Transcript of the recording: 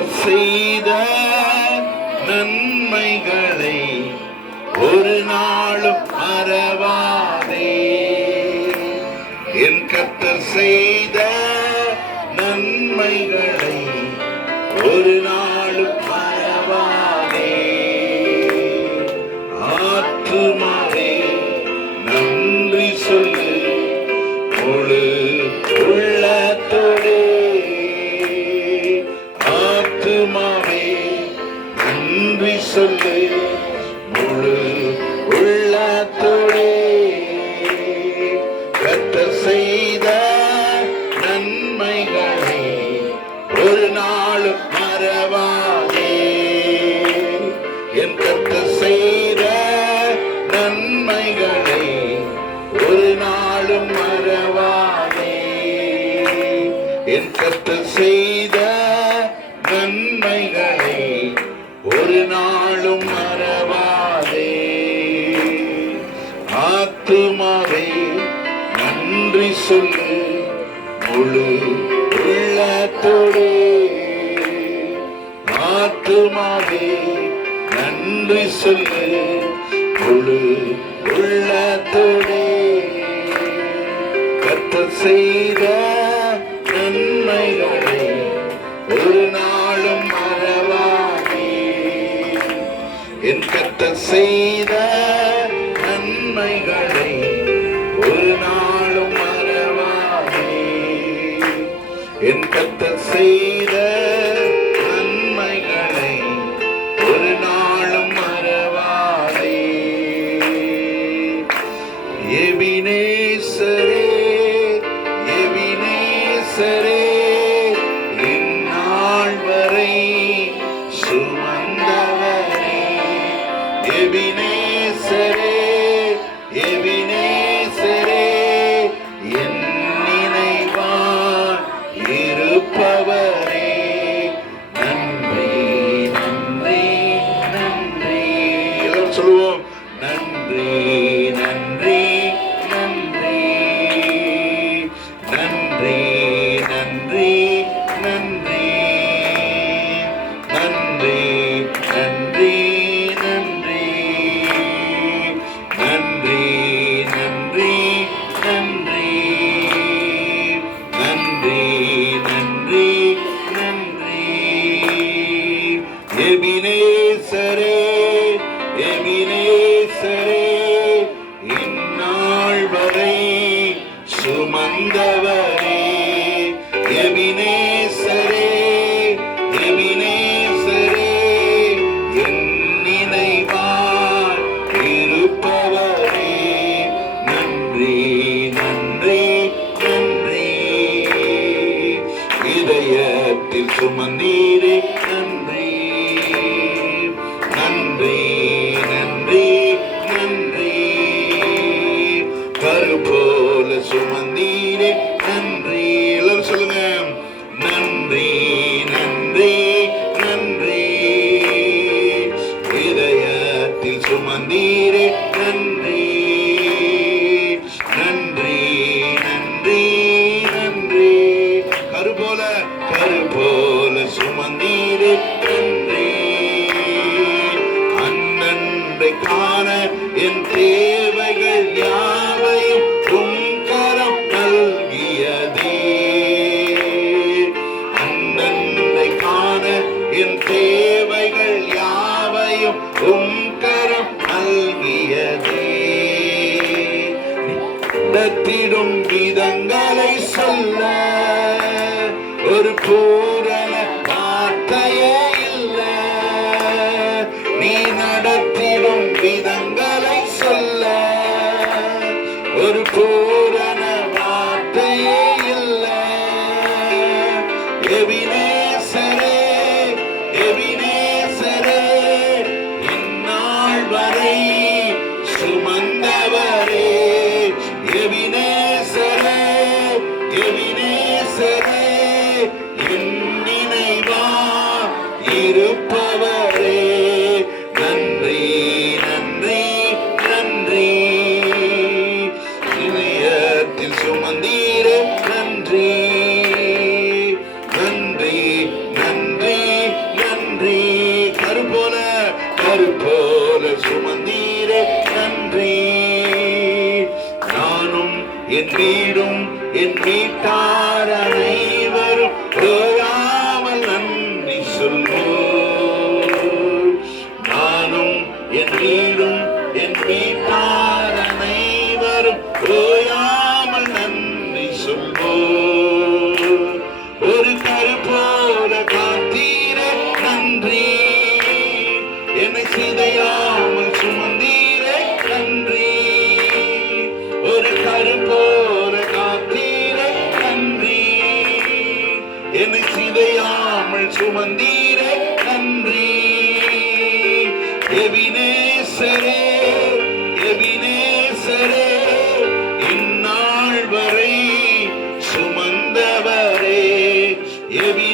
செய்த நன்மைகளை ஒரு நாளும் மறவாதே. என் கத்தர் செய்த நன்மைகளை ஒரு நாளும் மறவாதே. ஆத்துமாவே நன்றி சொல்லு முழு என் கத்த செய்த நன்மைகளை ஒரு நாளும் மறவாதே. ஆத்துமாவே நன்றி சொல்லு முழு உள்ளத்தோடே. ஆத்துமாவே நன்றி சொல்லு முழு உள்ளத்தோடே. கத்த செய்த என் செய்த நன்மைகளை ஒரு நாளும் மறவாதே. என் கத்தர் செய்த Shalom. வந்தவர் காண என் தேவைகள் யாவையும் உம் நல்கியதே. அண்ணன்றை காண என் தேவைகள் யாவையும் நல்கியதே. நடத்திடும் விதங்களை சொல்ல ஒரு போ கருப்போல சுமந்தீரே நன்றி. நானும் என் வீடும் என் வீட்டாரனை சிதையாமல் சுமந்தீரே நன்றி. ஒரு கருப்போல காத்தீரே நன்றி. என்னை சிதையாமல் சுமந்தீரே நன்றி. எபினேசரே எபினேசரே இந்நாள் வரை சுமந்தவரே. எபினேசரே